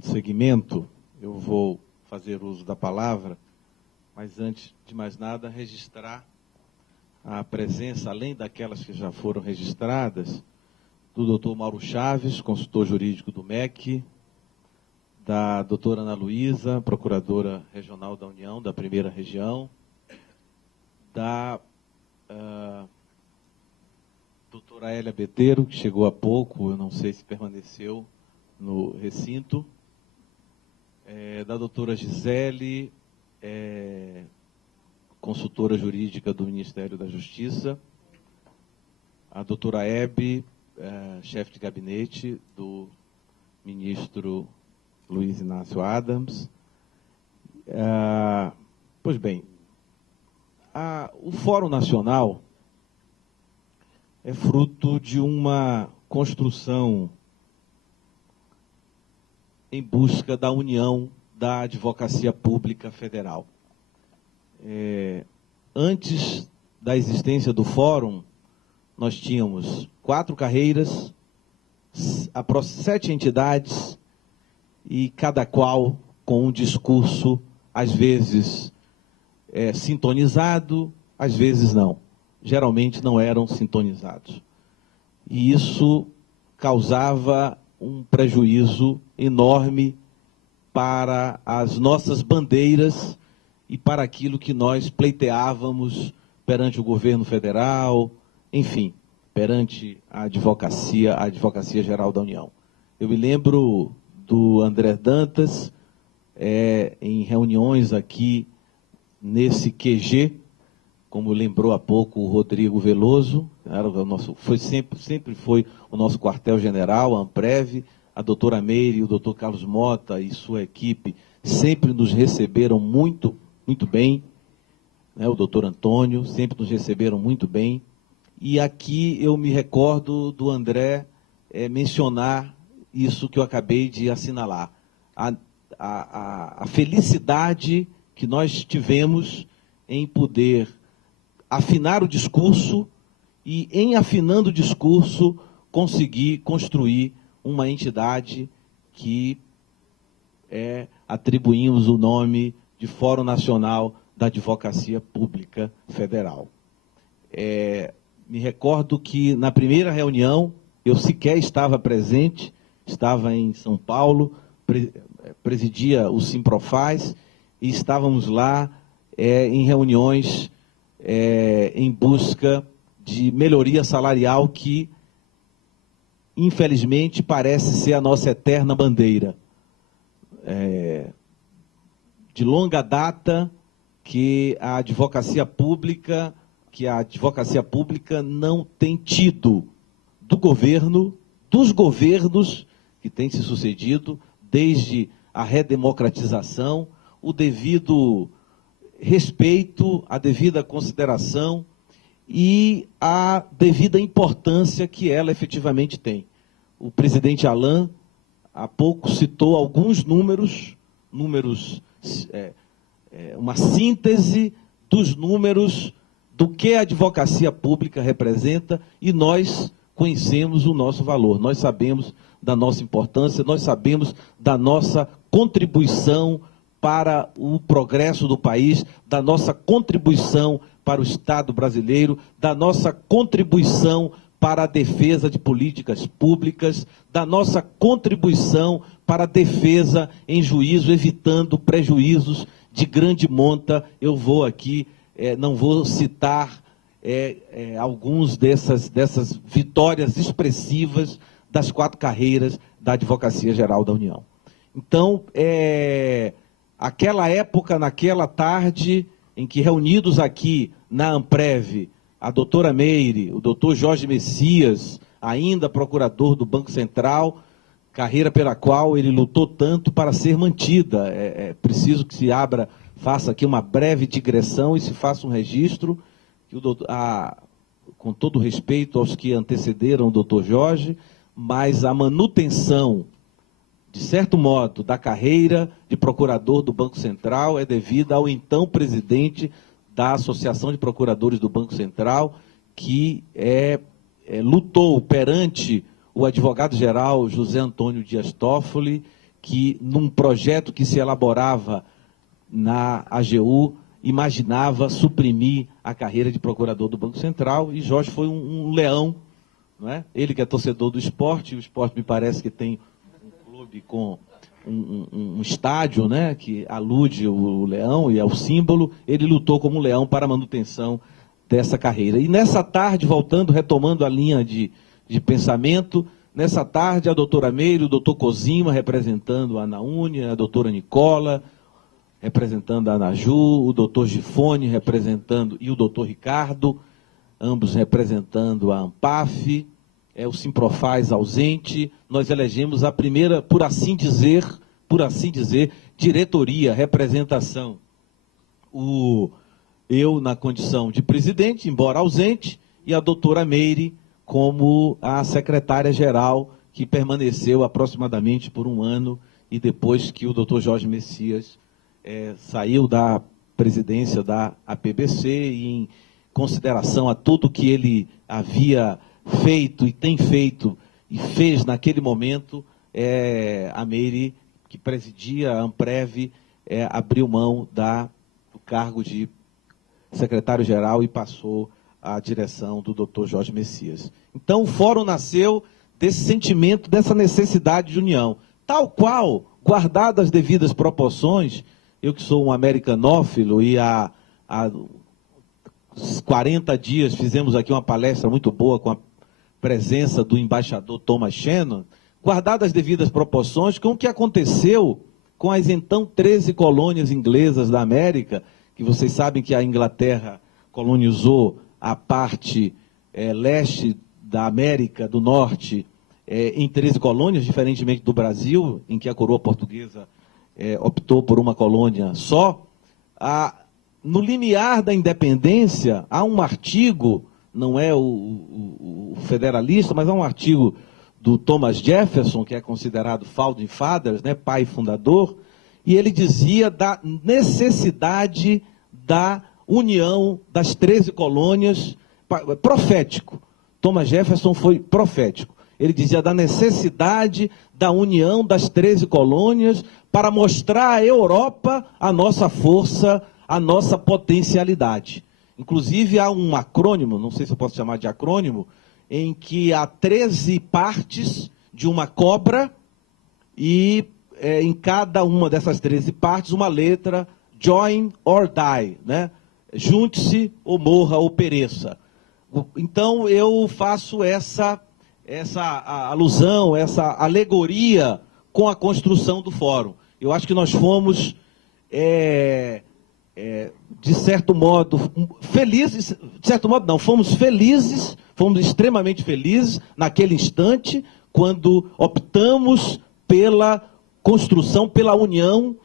dando seguimento, eu vou fazer uso da palavra, mas antes de mais nada, registrar a presença, além daquelas que já foram registradas, do doutor Mauro Chaves, consultor jurídico do MEC, da doutora Ana Luísa, procuradora regional da União, da primeira região, da doutora Hélia Beteiro, que chegou há pouco, eu não sei se permaneceu no recinto, da doutora Gisele, consultora jurídica do Ministério da Justiça, a doutora Hebe, chefe de gabinete do ministro Luiz Inácio Adams. Pois bem, o Fórum Nacional é fruto de uma construção em busca da união da advocacia pública federal. Antes da existência do Fórum, nós tínhamos 4 carreiras, 7 entidades, e cada qual com um discurso, às vezes sintonizado, às vezes não. Geralmente não eram sintonizados. E isso causava um prejuízo enorme para as nossas bandeiras e para aquilo que nós pleiteávamos perante o governo federal, enfim, perante a Advocacia Geral da União. Eu me lembro do André Dantas, em reuniões aqui nesse QG, como lembrou há pouco o Rodrigo Veloso, sempre foi o nosso quartel-general, a Amprev, a doutora Meire e o doutor Carlos Mota e sua equipe sempre nos receberam muito bem, né, o doutor Antônio, sempre nos receberam muito bem. E aqui eu me recordo do André mencionar isso que eu acabei de assinalar, a felicidade que nós tivemos em poder afinar o discurso e, em afinando o discurso, conseguir construir uma entidade que atribuímos o nome de Fórum Nacional da Advocacia Pública Federal. Me recordo que, na primeira reunião, eu sequer estava presente, estava em São Paulo, presidia o Simprofaz, e estávamos lá em reuniões em busca de melhoria salarial que, infelizmente, parece ser a nossa eterna bandeira. De longa data que a advocacia pública não tem tido do governo, dos governos que têm se sucedido, desde a redemocratização, o devido respeito, a devida consideração e a devida importância que ela efetivamente tem. O presidente Alain, há pouco, citou alguns números, uma síntese dos números do que a advocacia pública representa, e nós conhecemos o nosso valor, nós sabemos da nossa importância, nós sabemos da nossa contribuição para o progresso do país, da nossa contribuição para o Estado brasileiro, da nossa contribuição para a defesa de políticas públicas, da nossa contribuição para a defesa em juízo, evitando prejuízos de grande monta. Eu vou aqui, não vou citar alguns dessas vitórias expressivas das 4 carreiras da Advocacia Geral da União. Então, aquela época, naquela tarde, em que reunidos aqui na Amprev, a doutora Meire, o doutor Jorge Messias, ainda procurador do Banco Central, carreira pela qual ele lutou tanto para ser mantida. É preciso que se faça aqui uma breve digressão e se faça um registro, que com todo respeito aos que antecederam o doutor Jorge, mas a manutenção, de certo modo, da carreira de procurador do Banco Central é devida ao então presidente da Associação de Procuradores do Banco Central, que lutou perante o advogado-geral José Antônio Dias Toffoli, que, num projeto que se elaborava na AGU, imaginava suprimir a carreira de procurador do Banco Central, e Jorge foi um leão, não é? Ele que é torcedor do esporte, o esporte me parece que tem um clube com um estádio, né, que alude o leão e é o símbolo. Ele lutou como leão para a manutenção dessa carreira. E nessa tarde, voltando, retomando a linha de pensamento, nessa tarde a doutora Meire, o doutor Cosima, representando a ANAUNE, a doutora Nicola, representando a ANAJU, o doutor Gifone, representando, e o doutor Ricardo, ambos representando a ANPAF, o Simprofaz ausente, nós elegemos a primeira, por assim dizer, diretoria, representação. Eu na condição de presidente, embora ausente, e a doutora Meire como a secretária-geral, que permaneceu aproximadamente por um ano, e depois que o doutor Jorge Messias saiu da presidência da APBC, e em consideração a tudo que ele havia feito e tem feito e fez naquele momento, a Meire, que presidia a Amprev, abriu mão do cargo de secretário-geral e passou à direção do doutor Jorge Messias. Então, o Fórum nasceu desse sentimento, dessa necessidade de união. Tal qual, guardadas as devidas proporções, eu que sou um americanófilo e há 40 dias fizemos aqui uma palestra muito boa com a presença do embaixador Thomas Shannon, guardadas as devidas proporções, com o que aconteceu com as então 13 colônias inglesas da América, que vocês sabem que a Inglaterra colonizou a parte leste da América do Norte em 13 colônias, diferentemente do Brasil, em que a coroa portuguesa optou por uma colônia só. No limiar da independência, há um artigo, não é o federalista, mas há um artigo do Thomas Jefferson, que é considerado Founding Fathers, né, pai fundador, e ele dizia da necessidade da união das 13 colônias, profético. Thomas Jefferson foi profético. Ele dizia da necessidade da união das 13 colônias para mostrar à Europa a nossa força, a nossa potencialidade. Inclusive, há um acrônimo, não sei se eu posso chamar de acrônimo, em que há 13 partes de uma cobra e em cada uma dessas 13 partes uma letra, join or die, né? Junte-se ou morra ou pereça. Então, eu faço essa alusão, essa alegoria com a construção do fórum. Eu acho que nós fomos, de certo modo, felizes, de certo modo não, fomos felizes, fomos extremamente felizes naquele instante, quando optamos pela construção, pela união,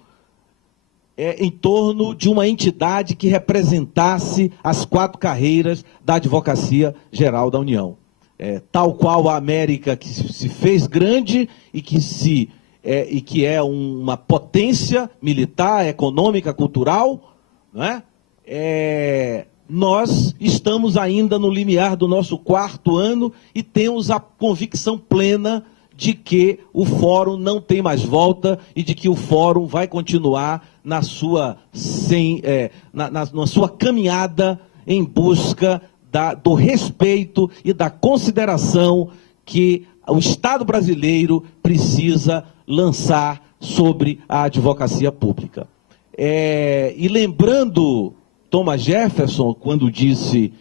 em torno de uma entidade que representasse as 4 carreiras da Advocacia Geral da União. Tal qual a América, que se fez grande e que é uma potência militar, econômica, cultural, não é? Nós estamos ainda no limiar do nosso 4º ano e temos a convicção plena de que o Fórum não tem mais volta e de que o Fórum vai continuar na sua caminhada em busca do respeito e da consideração que o Estado brasileiro precisa lançar sobre a advocacia pública. E lembrando Thomas Jefferson, quando disse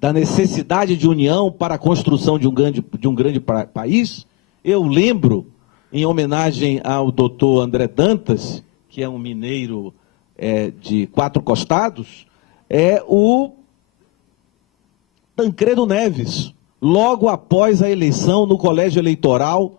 da necessidade de união para a construção de um grande país, eu lembro, em homenagem ao doutor André Dantas, que é um mineiro de 4 costados, o Tancredo Neves, logo após a eleição no colégio eleitoral,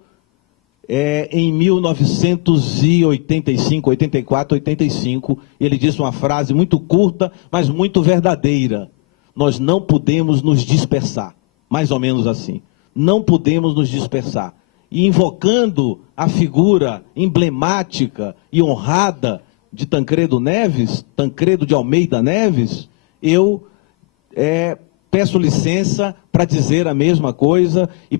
em 1985, 84, 85, ele disse uma frase muito curta, mas muito verdadeira: nós não podemos nos dispersar, mais ou menos assim, não podemos nos dispersar. E invocando a figura emblemática e honrada de Tancredo Neves, Tancredo de Almeida Neves, eu peço licença para dizer a mesma coisa e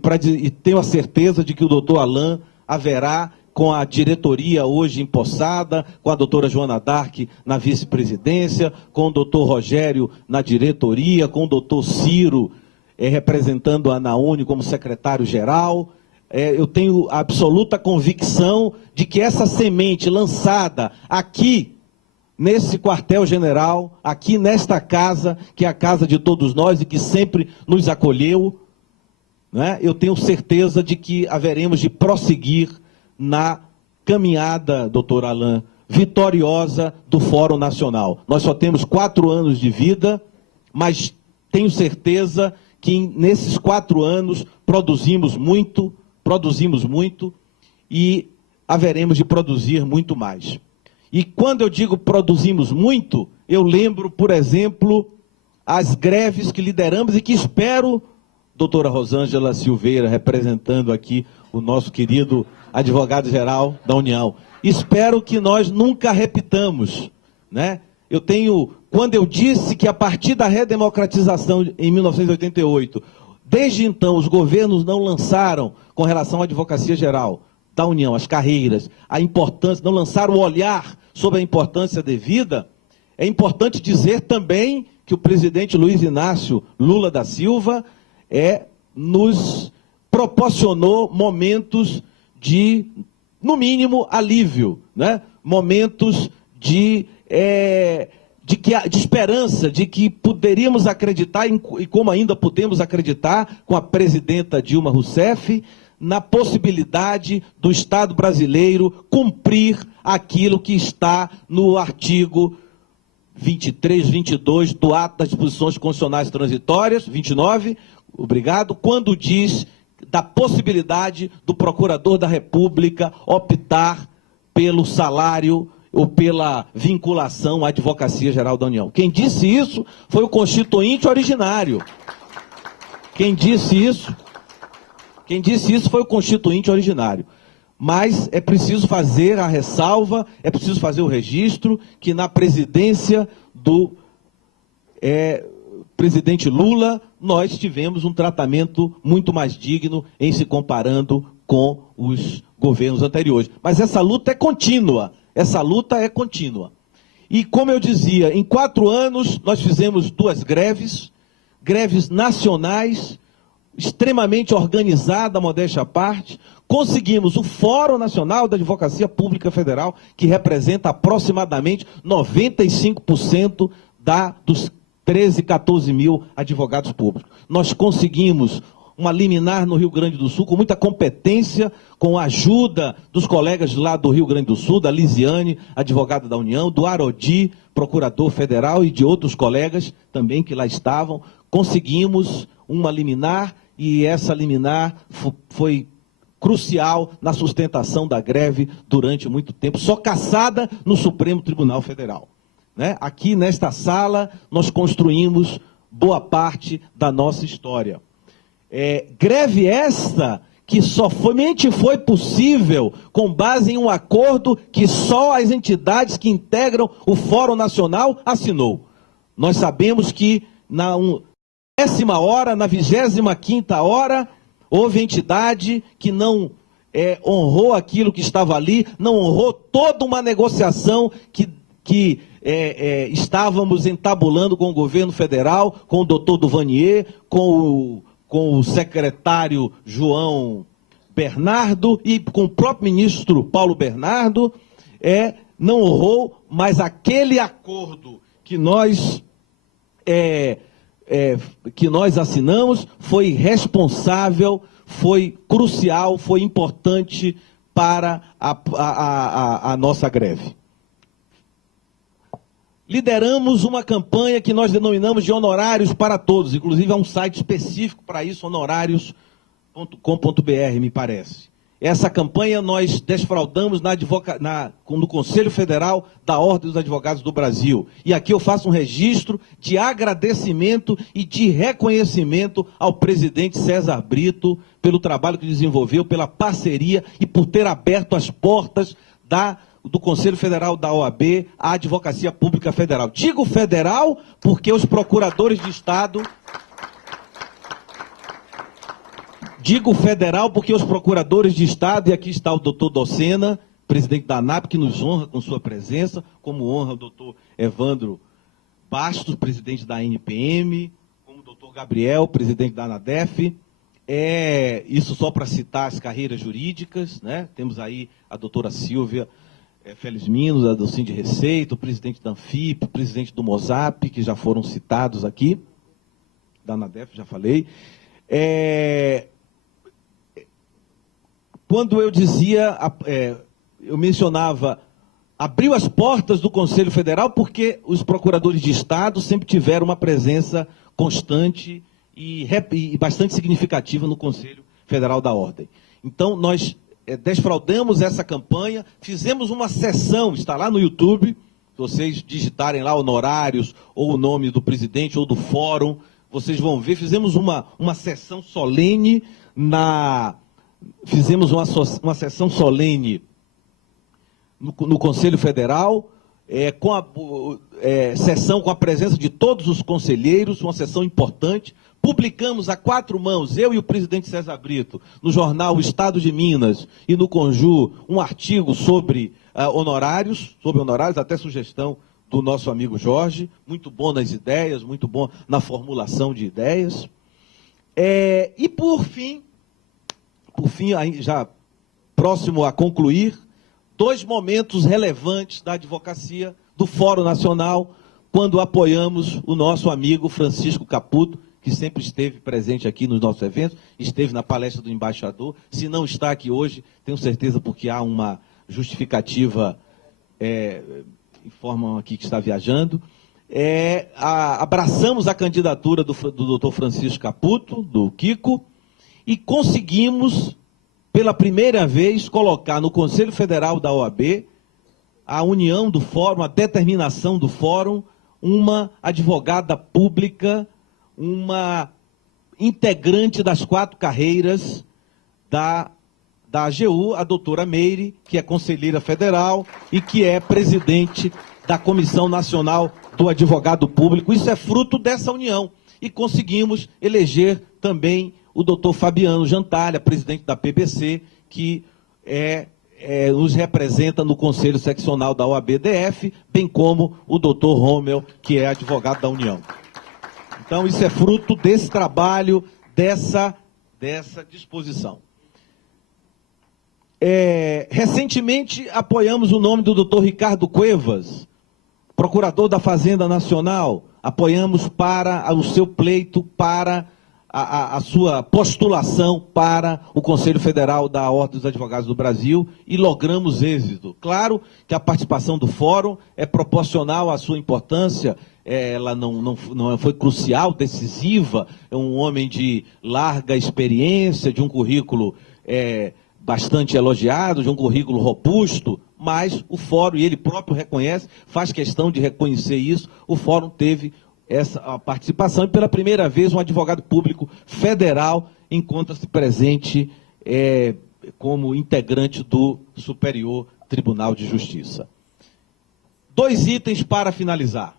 tenho a certeza de que o doutor Alain haverá com a diretoria hoje empossada, com a doutora Joana Dark na vice-presidência, com o doutor Rogério na diretoria, com o doutor Ciro representando a ANAUNE como secretário-geral. Eu tenho absoluta convicção de que essa semente lançada aqui, nesse quartel-general, aqui nesta casa, que é a casa de todos nós e que sempre nos acolheu, né? Eu tenho certeza de que haveremos de prosseguir na caminhada, doutor Alain, vitoriosa do Fórum Nacional. Nós só temos 4 anos de vida, mas tenho certeza que nesses 4 anos produzimos muito e haveremos de produzir muito mais. E quando eu digo produzimos muito, eu lembro, por exemplo, as greves que lideramos e que espero, doutora Rosângela Silveira, representando aqui o nosso querido advogado-geral da União, espero que nós nunca repitamos, né? Quando eu disse que a partir da redemocratização em 1988, desde então os governos não lançaram com relação à advocacia geral da União, as carreiras, a importância, não lançaram o olhar sobre a importância devida, é importante dizer também que o presidente Luiz Inácio Lula da Silva nos proporcionou momentos de, no mínimo, alívio, né? Momentos de esperança, de que poderíamos acreditar, e como ainda podemos acreditar, com a presidenta Dilma Rousseff, na possibilidade do Estado brasileiro cumprir aquilo que está no artigo 23, 22 do Ato das Disposições Constitucionais Transitórias, 29, obrigado, quando diz da possibilidade do Procurador da República optar pelo salário ou pela vinculação à Advocacia Geral da União. Quem disse isso foi o Constituinte originário. Quem disse isso foi o Constituinte originário. Mas é preciso fazer a ressalva, é preciso fazer o registro que na presidência do presidente Lula, nós tivemos um tratamento muito mais digno em se comparando com os governos anteriores. Mas essa luta é contínua. E como eu dizia, em 4 anos nós fizemos 2 greves nacionais, extremamente organizada, modéstia à parte, conseguimos o Fórum Nacional da Advocacia Pública Federal, que representa aproximadamente 95% dos 13, 14 mil advogados públicos. Nós conseguimos uma liminar no Rio Grande do Sul, com muita competência, com a ajuda dos colegas lá do Rio Grande do Sul, da Lisiane, advogada da União, do Arodi, procurador federal, e de outros colegas também que lá estavam. Conseguimos uma liminar, e essa liminar foi crucial na sustentação da greve durante muito tempo, só cassada no Supremo Tribunal Federal, né? Aqui nesta sala nós construímos boa parte da nossa história. Greve esta que somente foi possível com base em um acordo que só as entidades que integram o Fórum Nacional assinou. Nós sabemos que na 10ª hora, na 25ª hora, houve entidade que não honrou aquilo que estava ali, não honrou toda uma negociação que estávamos entabulando com o governo federal, com o doutor Duvanier, com o secretário João Bernardo e com o próprio ministro Paulo Bernardo, não honrou, mas aquele acordo que nós assinamos foi responsável, foi crucial, foi importante para a nossa greve. Lideramos uma campanha que nós denominamos de honorários para todos, inclusive há um site específico para isso, honorários.com.br, me parece. Essa campanha nós desfraudamos no Conselho Federal da Ordem dos Advogados do Brasil. E aqui eu faço um registro de agradecimento e de reconhecimento ao presidente César Brito pelo trabalho que desenvolveu, pela parceria e por ter aberto as portas do Conselho Federal da OAB à Advocacia Pública Federal. Digo federal porque os procuradores de Estado Digo federal porque os procuradores de Estado, e aqui está o doutor Docena, presidente da ANAP, que nos honra com sua presença, como honra o doutor Evandro Bastos, presidente da NPM, como o doutor Gabriel, presidente da ANADEF. Isso só para citar as carreiras jurídicas, né? Temos aí a doutora Silvia Felizmino, da Docente de Receita, o presidente da Anfip, o presidente do MOSAP, que já foram citados aqui, da ANADEF, já falei. Quando eu dizia, eu mencionava, abriu as portas do Conselho Federal porque os procuradores de Estado sempre tiveram uma presença constante e bastante significativa no Conselho Federal da Ordem. Então, nós desfraudamos essa campanha, fizemos uma sessão, está lá no YouTube, se vocês digitarem lá honorários, ou o nome do presidente, ou do fórum, vocês vão ver, fizemos uma sessão solene Fizemos uma sessão solene no Conselho Federal, sessão com a presença de todos os conselheiros, uma sessão importante. Publicamos a 4 mãos, eu e o presidente César Brito, no jornal O Estado de Minas e no Conju, um artigo sobre honorários, até sugestão do nosso amigo Jorge, muito bom nas ideias, muito bom na formulação de ideias. E por fim, já próximo a concluir, 2 momentos relevantes da advocacia do Fórum Nacional, quando apoiamos o nosso amigo Francisco Caputo, que sempre esteve presente aqui nos nossos eventos, esteve na palestra do embaixador. Se não está aqui hoje, tenho certeza porque há uma justificativa, informam aqui que está viajando. Abraçamos a candidatura do doutor Francisco Caputo, do Kiko, e conseguimos, pela primeira vez, colocar no Conselho Federal da OAB a união do Fórum, a determinação do Fórum, uma advogada pública, uma integrante das 4 carreiras da AGU, a doutora Meire, que é conselheira federal e que é presidente da Comissão Nacional do Advogado Público. Isso é fruto dessa união. E conseguimos eleger também o doutor Fabiano Jantalha, presidente da PBC, que nos representa no Conselho Seccional da OAB-DF, bem como o doutor Rommel, que é advogado da União. Então, isso é fruto desse trabalho, dessa disposição. Recentemente, apoiamos o nome do doutor Ricardo Cuevas, procurador da Fazenda Nacional. Apoiamos para o seu pleito, para a sua postulação para o Conselho Federal da Ordem dos Advogados do Brasil e logramos êxito. Claro que a participação do Fórum é proporcional à sua importância, ela não foi crucial, decisiva, é um homem de larga experiência, de um currículo bastante elogiado, de um currículo robusto, mas o Fórum, e ele próprio reconhece, faz questão de reconhecer isso, o Fórum teve essa participação, e pela primeira vez um advogado público federal encontra-se presente como integrante do Superior Tribunal de Justiça. 2 itens para finalizar.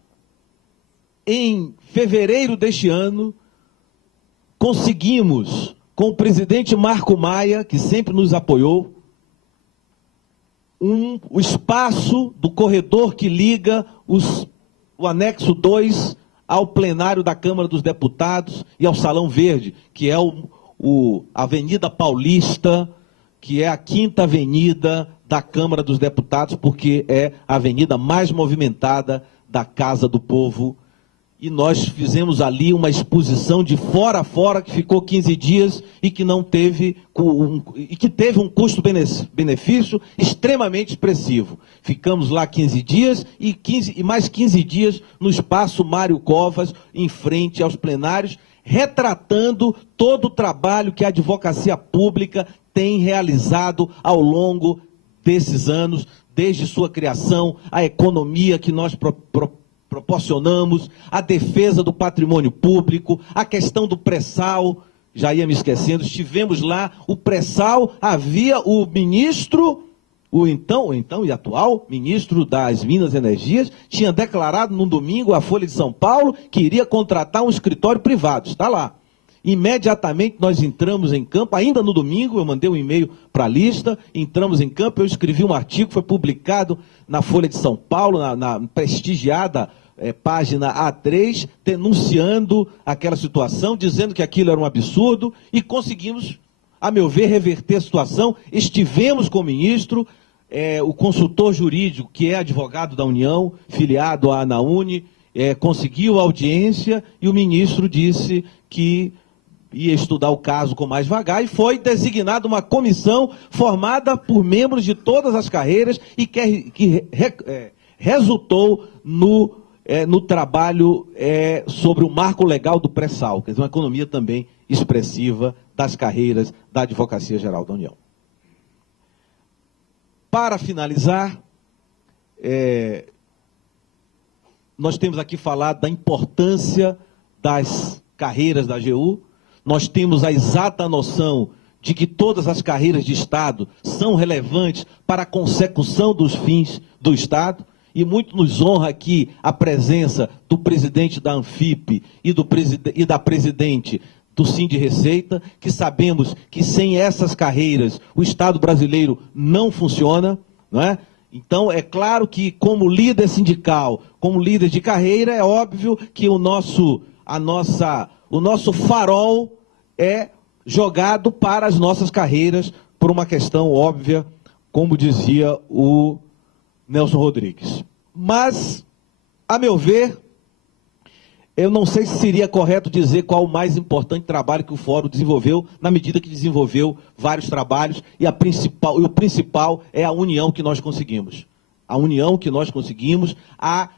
Em fevereiro deste ano, conseguimos, com o presidente Marco Maia, que sempre nos apoiou, o espaço do corredor que liga o anexo 2 ao plenário da Câmara dos Deputados e ao Salão Verde, que é a Avenida Paulista, que é a 5ª avenida da Câmara dos Deputados, porque é a avenida mais movimentada da Casa do Povo. E nós fizemos ali uma exposição de fora a fora, que ficou 15 dias e que não teve teve um custo-benefício extremamente expressivo. Ficamos lá 15 dias e mais 15 dias no espaço Mário Covas, em frente aos plenários, retratando todo o trabalho que a advocacia pública tem realizado ao longo desses anos, desde sua criação, a economia que nós proporcionamos, a defesa do patrimônio público, a questão do pré-sal, já ia me esquecendo, estivemos lá, o pré-sal, havia o ministro, o então e atual ministro das Minas e Energias, tinha declarado num domingo à Folha de São Paulo que iria contratar um escritório privado, está lá. Imediatamente nós entramos em campo, ainda no domingo, eu mandei um e-mail para a lista, entramos em campo, eu escrevi um artigo, foi publicado na Folha de São Paulo, na prestigiada página A3, denunciando aquela situação, dizendo que aquilo era um absurdo, e conseguimos, a meu ver, reverter a situação. Estivemos com o ministro, o consultor jurídico, que é advogado da União, filiado à ANAUNE, conseguiu audiência, e o ministro disse que ia estudar o caso com mais vagar, e foi designada uma comissão formada por membros de todas as carreiras e que resultou no trabalho sobre o marco legal do pré-sal, quer dizer, uma economia também expressiva das carreiras da Advocacia Geral da União. Para finalizar, nós temos aqui falado da importância das carreiras da AGU. Nós temos a exata noção de que todas as carreiras de Estado são relevantes para a consecução dos fins do Estado, e muito nos honra aqui a presença do presidente da Anfip e da presidente do Sindicreceita, que sabemos que sem essas carreiras o Estado brasileiro não funciona, não é? Então, é claro que, como líder sindical, como líder de carreira, é óbvio que o nosso farol é jogado para as nossas carreiras, por uma questão óbvia, como dizia o Nelson Rodrigues. Mas, a meu ver, eu não sei se seria correto dizer qual o mais importante trabalho que o Fórum desenvolveu, na medida que desenvolveu vários trabalhos, e o principal é a união que nós conseguimos. A união que nós conseguimos, a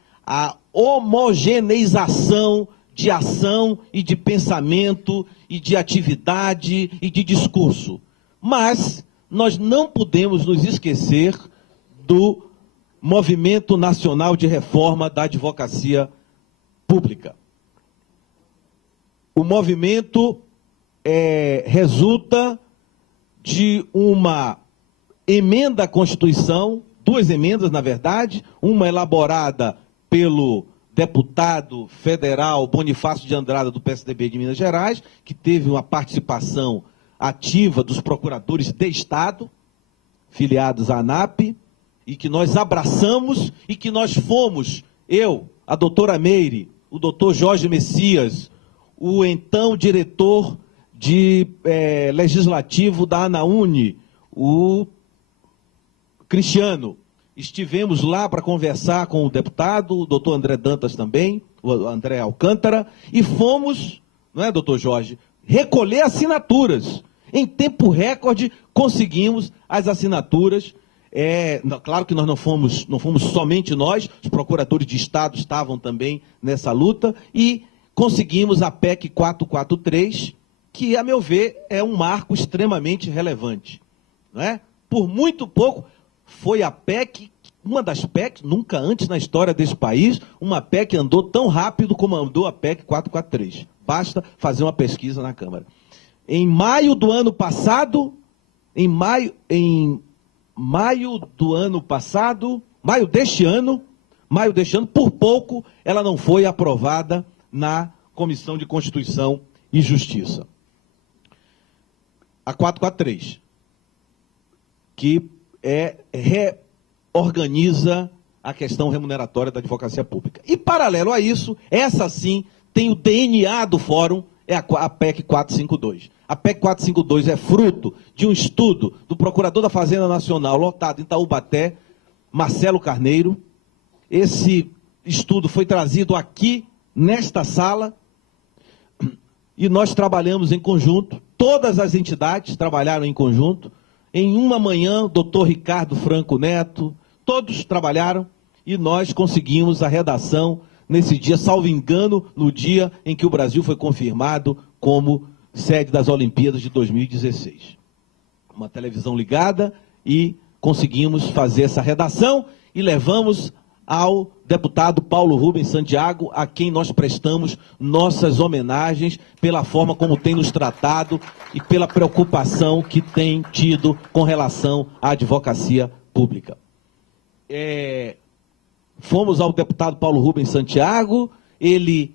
homogeneização de ação e de pensamento, e de atividade e de discurso. Mas nós não podemos nos esquecer do Movimento Nacional de Reforma da Advocacia Pública. O movimento resulta de uma emenda à Constituição, duas emendas, na verdade, uma elaborada pelo deputado federal Bonifácio de Andrada, do PSDB de Minas Gerais, que teve uma participação ativa dos procuradores de Estado, filiados à ANAP, e que nós abraçamos, e que nós fomos, eu, a doutora Meire, o doutor Jorge Messias, o então diretor legislativo da ANAUNE, o Cristiano. Estivemos lá para conversar com o deputado, o doutor André Dantas também, o André Alcântara, e fomos, não é, doutor Jorge, recolher assinaturas. Em tempo recorde, conseguimos as assinaturas. Claro que nós não fomos somente nós, os procuradores de Estado estavam também nessa luta, e conseguimos a PEC 443, que, a meu ver, é um marco extremamente relevante. Não é? Por muito pouco, foi a PEC, uma das PECs, nunca antes na história desse país, uma PEC andou tão rápido como andou a PEC 443. Basta fazer uma pesquisa na Câmara. Em maio do ano passado, maio deste ano, por pouco, ela não foi aprovada na Comissão de Constituição e Justiça. A 443, que reorganiza a questão remuneratória da advocacia pública. E, paralelo a isso, essa sim tem o DNA do Fórum, é a PEC 452. A PEC 452 é fruto de um estudo do Procurador da Fazenda Nacional, lotado em Taubaté, Marcelo Carneiro. Esse estudo foi trazido aqui, nesta sala, e nós trabalhamos em conjunto, todas as entidades trabalharam em conjunto. Em uma manhã, o doutor Ricardo Franco Neto, todos trabalharam, e nós conseguimos a redação nesse dia, salvo engano, no dia em que o Brasil foi confirmado como sede das Olimpíadas de 2016. Uma televisão ligada, e conseguimos fazer essa redação e levamos ao deputado Paulo Rubens Santiago, a quem nós prestamos nossas homenagens pela forma como tem nos tratado e pela preocupação que tem tido com relação à advocacia pública. Fomos ao deputado Paulo Rubens Santiago, ele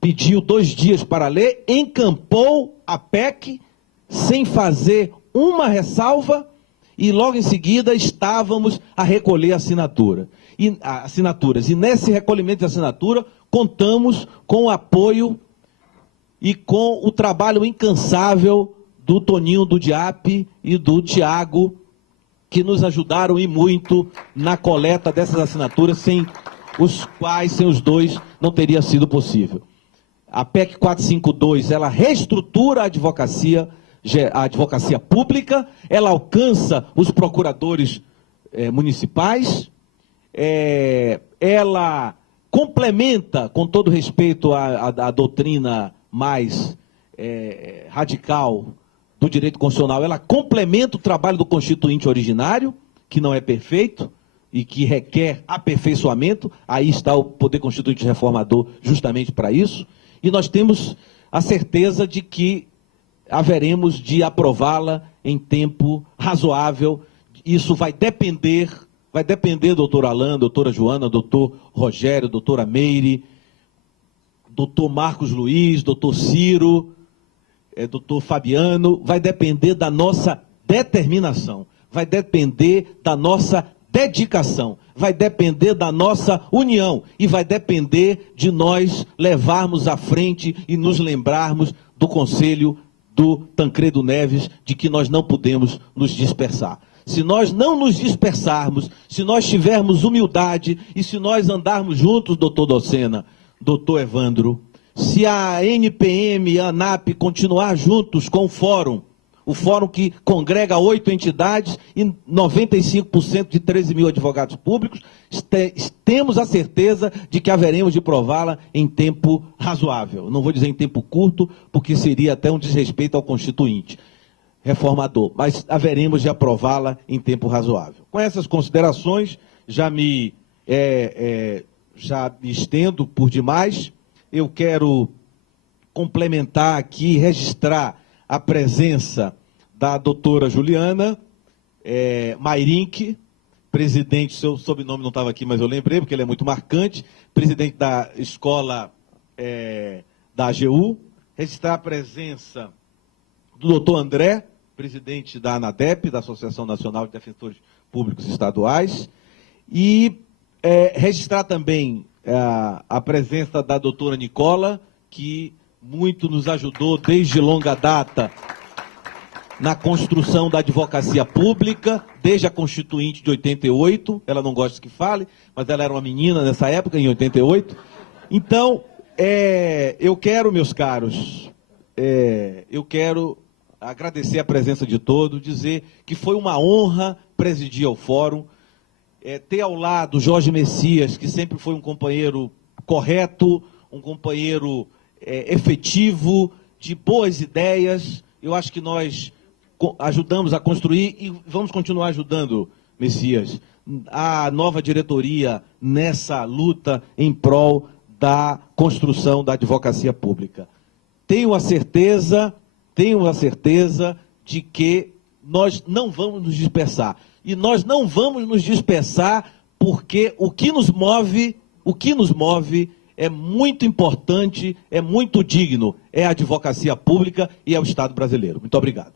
pediu 2 dias para ler, encampou a PEC sem fazer uma ressalva e logo em seguida estávamos a recolher assinaturas. E nesse recolhimento de assinatura contamos com o apoio e com o trabalho incansável do Toninho do DIAP e do Tiago, que nos ajudaram e muito na coleta dessas assinaturas, sem os dois, não teria sido possível. A PEC 452, ela reestrutura a advocacia pública, ela alcança os procuradores municipais, ela complementa, com todo respeito à doutrina mais radical do direito constitucional, ela complementa o trabalho do constituinte originário, que não é perfeito e que requer aperfeiçoamento. Aí está o Poder Constituinte Reformador justamente para isso. E nós temos a certeza de que haveremos de aprová-la em tempo razoável. Isso vai depender, doutor Alain, doutora Joana, doutor Rogério, doutora Meire, doutor Marcos Luiz, doutor Ciro, doutor Fabiano, vai depender da nossa determinação, vai depender da nossa dedicação, vai depender da nossa união e vai depender de nós levarmos à frente e nos lembrarmos do conselho do Tancredo Neves, de que nós não podemos nos dispersar. Se nós não nos dispersarmos, se nós tivermos humildade e se nós andarmos juntos, doutor Docena, doutor Evandro, se a NPM e a ANAP continuar juntos com o fórum que congrega 8 entidades e 95% de 13 mil advogados públicos, temos a certeza de que haveremos de prová-la em tempo razoável. Não vou dizer em tempo curto, porque seria até um desrespeito ao Constituinte Reformador, mas haveremos de aprová-la em tempo razoável. Com essas considerações, já me estendo por demais. Eu quero complementar aqui, registrar a presença da doutora Juliana Mairink, presidente, seu sobrenome não estava aqui, mas eu lembrei, porque ele é muito marcante, presidente da escola da AGU, registrar a presença do doutor André, presidente da ANADEP, da Associação Nacional de Defensores Públicos Estaduais, e registrar também a presença da doutora Nicola, que muito nos ajudou desde longa data na construção da advocacia pública, desde a Constituinte de 88, ela não gosta que fale, mas ela era uma menina nessa época, em 88. Então, eu quero, meus caros, eu quero agradecer a presença de todos, dizer que foi uma honra presidir ao fórum, ter ao lado Jorge Messias, que sempre foi um companheiro correto, um companheiro efetivo, de boas ideias. Eu acho que nós ajudamos a construir e vamos continuar ajudando, Messias, a nova diretoria nessa luta em prol da construção da advocacia pública. Tenho a certeza de que nós não vamos nos dispersar. E nós não vamos nos dispersar porque o que nos move é muito importante, é muito digno, é a advocacia pública e é o Estado brasileiro. Muito obrigado.